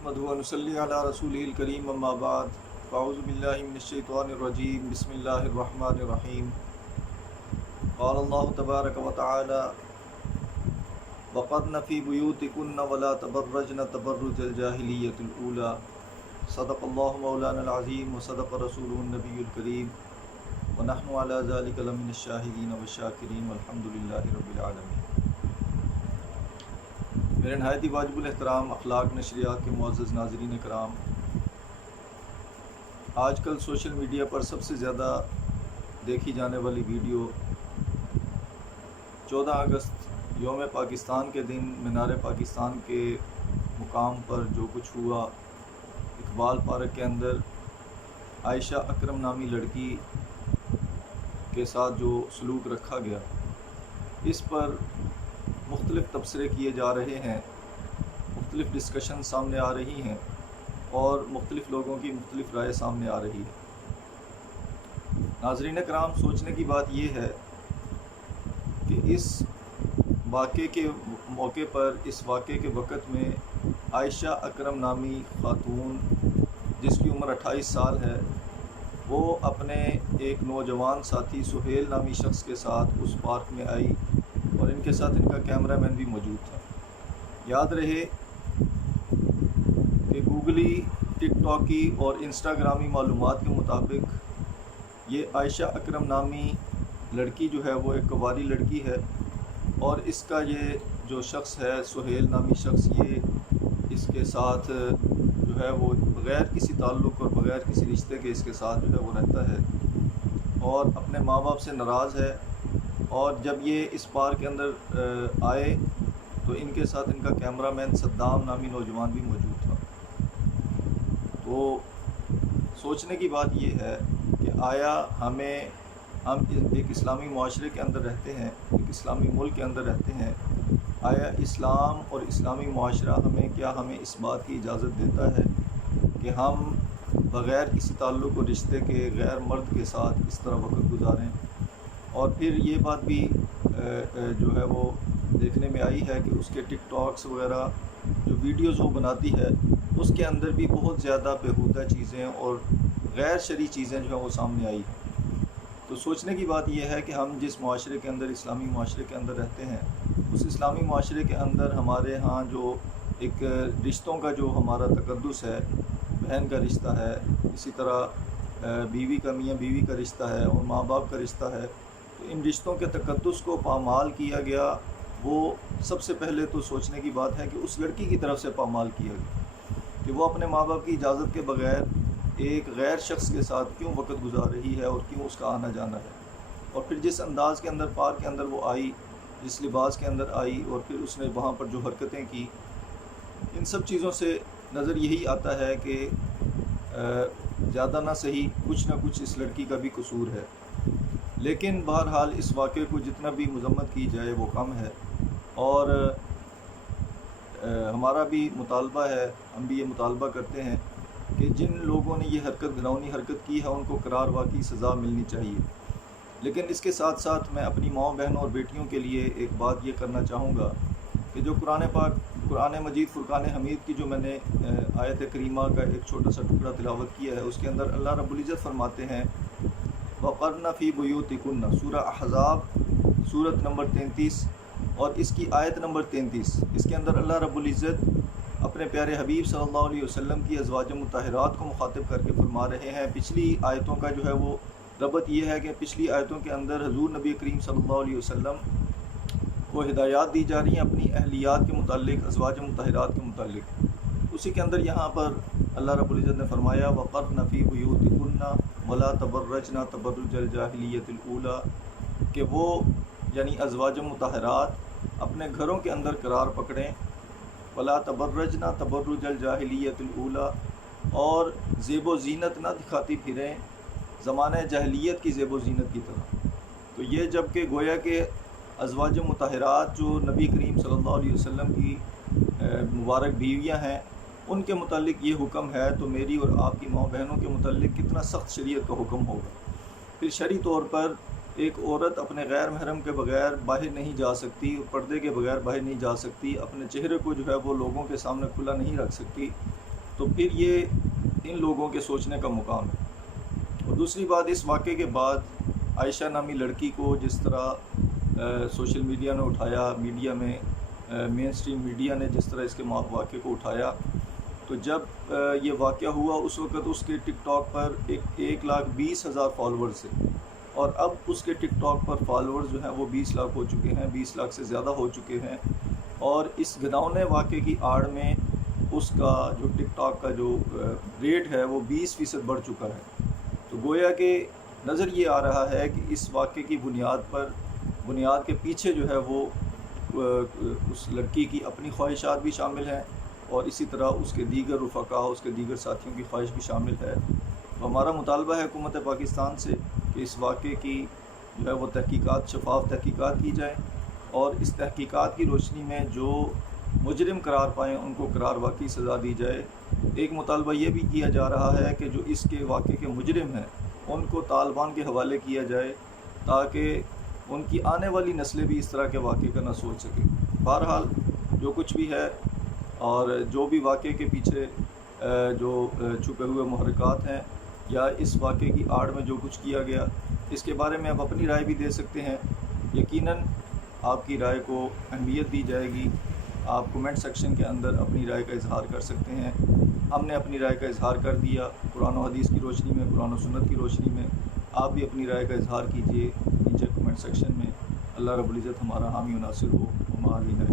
نحمدہ و نصلی علی رسولہ الکریم اما بعد فاعوذ باللہ من الشیطان الرجیم بسم اللہ الرحمن الرحیم قال اللہ تبارک و تعالی وقرن فی بیوتکن ولا تبرجن تبرج الجاہلیۃ الاولی صدق اللہ مولانا العظیم و صدق رسولہ النبی الکریم ونحن علی ذلک لمن الشاہدین والشاکرین والحمد للہ رب العالمین۔ میرے نہایت ہی واجب الاحترام اخلاق نشریات کے معزز ناظرین کرام، آج کل سوشل میڈیا پر سب سے زیادہ دیکھی جانے والی ویڈیو 14 اگست یوم پاکستان کے دن مینار پاکستان کے مقام پر جو کچھ ہوا، اقبال پارک کے اندر عائشہ اکرم نامی لڑکی کے ساتھ جو سلوک رکھا گیا، اس پر مختلف تبصرے کیے جا رہے ہیں، مختلف ڈسکشن سامنے آ رہی ہیں اور مختلف لوگوں کی مختلف رائے سامنے آ رہی ہے۔ ناظرین کرام، سوچنے کی بات یہ ہے کہ اس واقعے کے موقع پر، اس واقعے کے وقت میں عائشہ اکرم نامی خاتون جس کی عمر 28 سال ہے، وہ اپنے ایک نوجوان ساتھی سہیل نامی شخص کے ساتھ اس پارک میں آئی اور ان کے ساتھ ان کا کیمرہ مین بھی موجود تھا۔ یاد رہے کہ گوگلی، ٹک ٹاکی اور انسٹاگرامی معلومات کے مطابق یہ عائشہ اکرم نامی لڑکی جو ہے وہ ایک کنواری لڑکی ہے، اور اس کا یہ جو شخص ہے سہیل نامی شخص، یہ اس کے ساتھ جو ہے وہ بغیر کسی تعلق اور بغیر کسی رشتے کے اس کے ساتھ جو ہے وہ رہتا ہے اور اپنے ماں باپ سے ناراض ہے۔ اور جب یہ اس پارک کے اندر آئے تو ان کے ساتھ ان کا کیمرہ مین صدام نامی نوجوان بھی موجود تھا۔ تو سوچنے کی بات یہ ہے کہ آیا ہم ایک اسلامی معاشرے کے اندر رہتے ہیں، ایک اسلامی ملک کے اندر رہتے ہیں، آیا اسلام اور اسلامی معاشرہ ہمیں اس بات کی اجازت دیتا ہے کہ ہم بغیر کسی تعلق اور رشتے کے غیر مرد کے ساتھ اس طرح وقت گزاریں؟ اور پھر یہ بات بھی جو ہے وہ دیکھنے میں آئی ہے کہ اس کے ٹک ٹاکس وغیرہ جو ویڈیوز وہ بناتی ہے، اس کے اندر بھی بہت زیادہ بیہودہ چیزیں اور غیر شرعی چیزیں جو ہیں وہ سامنے آئی ہیں۔ تو سوچنے کی بات یہ ہے کہ ہم جس معاشرے کے اندر، اسلامی معاشرے کے اندر رہتے ہیں، اس اسلامی معاشرے کے اندر ہمارے ہاں جو ایک رشتوں کا جو ہمارا تقدس ہے، بہن کا رشتہ ہے، اسی طرح بیوی کا، میاں بیوی کا رشتہ ہے اور ماں باپ کا رشتہ ہے، تو ان رشتوں کے تقدس کو پامال کیا گیا۔ وہ سب سے پہلے تو سوچنے کی بات ہے کہ اس لڑکی کی طرف سے پامال کیا گیا کہ وہ اپنے ماں باپ کی اجازت کے بغیر ایک غیر شخص کے ساتھ کیوں وقت گزار رہی ہے اور کیوں اس کا آنا جانا ہے۔ اور پھر جس انداز کے اندر پارک کے اندر وہ آئی، جس لباس کے اندر آئی اور پھر اس نے وہاں پر جو حرکتیں کی، ان سب چیزوں سے نظر یہی آتا ہے کہ زیادہ نہ صحیح کچھ نہ کچھ اس لڑکی کا بھی قصور ہے۔ لیکن بہرحال اس واقعے کو جتنا بھی مذمت کی جائے وہ کم ہے، اور ہمارا بھی مطالبہ ہے، ہم بھی یہ مطالبہ کرتے ہیں کہ جن لوگوں نے یہ گھناؤنی حرکت کی ہے ان کو قرار واقعی سزا ملنی چاہیے۔ لیکن اس کے ساتھ ساتھ میں اپنی ماؤں بہنوں اور بیٹیوں کے لیے ایک بات یہ کرنا چاہوں گا کہ جو قرآن مجید فرقان حمید کی جو میں نے آیت کریمہ کا ایک چھوٹا سا ٹکڑا تلاوت کیا ہے، اس کے اندر اللہ رب العزت فرماتے ہیں وَقَرْنَ فِي بُيُوتِكُنَّ، سورہ احزاب سورت نمبر 33 اور اس کی آیت نمبر 33، اس کے اندر اللہ رب العزت اپنے پیارے حبیب صلی اللہ علیہ وسلم کی ازواج مطہرات کو مخاطب کر کے فرما رہے ہیں۔ پچھلی آیتوں کا جو ہے وہ ربط یہ ہے کہ پچھلی آیتوں کے اندر حضور نبی کریم صلی اللہ علیہ وسلم کو ہدایات دی جا رہی ہیں اپنی اہلیات کے متعلق، ازواج مطہرات کے متعلق۔ اسی کے اندر یہاں پر اللہ رب العزت نے فرمایا وَقَرْنَ فِي بُيُوتِكُنَّ وَلَا تَبَرَّجْنَ تَبَرُّجَ الْجَاهِلِيَّةِ الْأُولَى، کہ وہ یعنی ازواج مطہرات اپنے گھروں کے اندر قرار پکڑیں، وَلَا تَبَرَّجْنَ تَبَرُّجَ الْجَاهِلِيَّةِ الْأُولَى، اور زیب و زینت نہ دکھاتی پھریں زمانہ جاہلیت کی زیب و زینت کی طرح۔ تو یہ جب کہ گویا کہ ازواج مطہرات جو نبی کریم صلی اللہ علیہ وسلم کی مبارک بیویاں ہیں، ان کے متعلق یہ حکم ہے، تو میری اور آپ کی ماں بہنوں کے متعلق کتنا سخت شریعت کا حکم ہوگا۔ پھر شرعی طور پر ایک عورت اپنے غیر محرم کے بغیر باہر نہیں جا سکتی، پردے کے بغیر باہر نہیں جا سکتی، اپنے چہرے کو جو ہے وہ لوگوں کے سامنے کھلا نہیں رکھ سکتی، تو پھر یہ ان لوگوں کے سوچنے کا مقام ہے۔ اور دوسری بات، اس واقعے کے بعد عائشہ نامی لڑکی کو جس طرح سوشل میڈیا نے اٹھایا، میڈیا میں مین اسٹریم میڈیا نے جس طرح اس کے واقعے کو اٹھایا، تو جب یہ واقعہ ہوا اس وقت اس کے ٹک ٹاک پر 1,20,000 فالورز تھے، اور اب اس کے ٹک ٹاک پر فالورز جو ہیں وہ 20 لاکھ ہو چکے ہیں، 20 لاکھ سے زیادہ ہو چکے ہیں۔ اور اس گھناؤنے واقعے کی آڑ میں اس کا جو ٹک ٹاک کا جو ریٹ ہے وہ 20% بڑھ چکا ہے۔ تو گویا کہ نظر یہ آ رہا ہے کہ اس واقعے کی بنیاد کے پیچھے جو ہے وہ اس لڑکی کی اپنی خواہشات بھی شامل ہیں، اور اسی طرح اس کے دیگر رفقا، اس کے دیگر ساتھیوں کی خواہش بھی شامل ہے۔ تو ہمارا مطالبہ ہے حکومت پاکستان سے کہ اس واقعے کی جو ہے وہ تحقیقات، شفاف تحقیقات کی جائیں، اور اس تحقیقات کی روشنی میں جو مجرم قرار پائیں ان کو قرار واقعی سزا دی جائے۔ ایک مطالبہ یہ بھی کیا جا رہا ہے کہ جو اس کے واقعے کے مجرم ہیں ان کو طالبان کے حوالے کیا جائے، تاکہ ان کی آنے والی نسلیں بھی اس طرح کے واقعے کا نہ سوچ سکیں۔ بہرحال جو کچھ بھی ہے اور جو بھی واقعے کے پیچھے جو چھپے ہوئے محرکات ہیں، یا اس واقعے کی آڑ میں جو کچھ کیا گیا، اس کے بارے میں آپ اپنی رائے بھی دے سکتے ہیں۔ یقیناً آپ کی رائے کو اہمیت دی جائے گی۔ آپ کومنٹ سیکشن کے اندر اپنی رائے کا اظہار کر سکتے ہیں۔ ہم نے اپنی رائے کا اظہار کر دیا قرآن و حدیث کی روشنی میں، قرآن و سنت کی روشنی میں۔ آپ بھی اپنی رائے کا اظہار کیجئے نیچے کومنٹ سیکشن میں۔ اللہ رب العزت ہمارا حامی و ناصر ہو۔ وما علینا